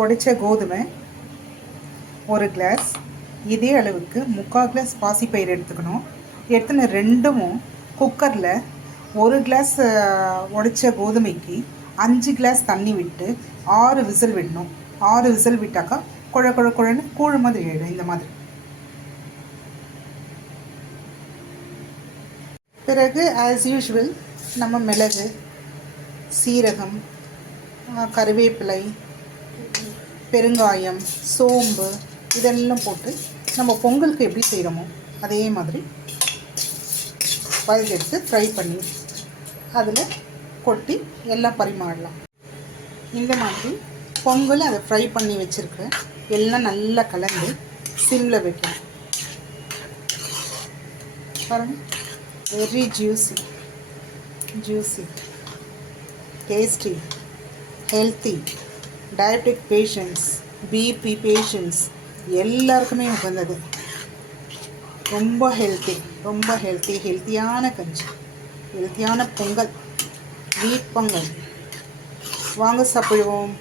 உடைச்ச கோதுமை 1 கிளாஸ், இதே அளவுக்கு 3/4 கிளாஸ் பாசிப்பயிறு எடுத்துக்கணும். எடுத்துன்னு ரெண்டும் குக்கரில் 1 கிளாஸ் உடைச்ச கோதுமைக்கு 5 கிளாஸ் தண்ணி விட்டு 6 விசில் விடணும். 6 விசில் விட்டாக்கா குழ குழ குழன்னு கூழ் மாதிரி ஆகிடும். இந்த மாதிரி. பிறகு ஆஸ் யூஷுவல் நம்ம மிளகு, சீரகம், கருவேப்பிலை, பெருங்காயம், சோம்பு இதெல்லாம் போட்டு நம்ம பொங்கலுக்கு எப்படி செய்கிறோமோ அதே மாதிரி வதக்கெடுத்து ஃப்ரை பண்ணி அதில் கொட்டி எல்லாம் பரிமாறலாம். இந்த மாதிரி பொங்கல் அதை ஃப்ரை பண்ணி வச்சுருக்கேன். எல்லாம் நல்லா கலந்து சிம்மில் வைக்கணும். பாருங்கள், very juicy, tasty, healthy, diabetic patients, BP patients எல்லாருக்குமே உகந்தது. ரொம்ப ஹெல்த்தியான கஞ்சி, ஹெல்த்தியான பொங்கல், வீட் பொங்கல். வாங்க சாப்பிடுவோம்.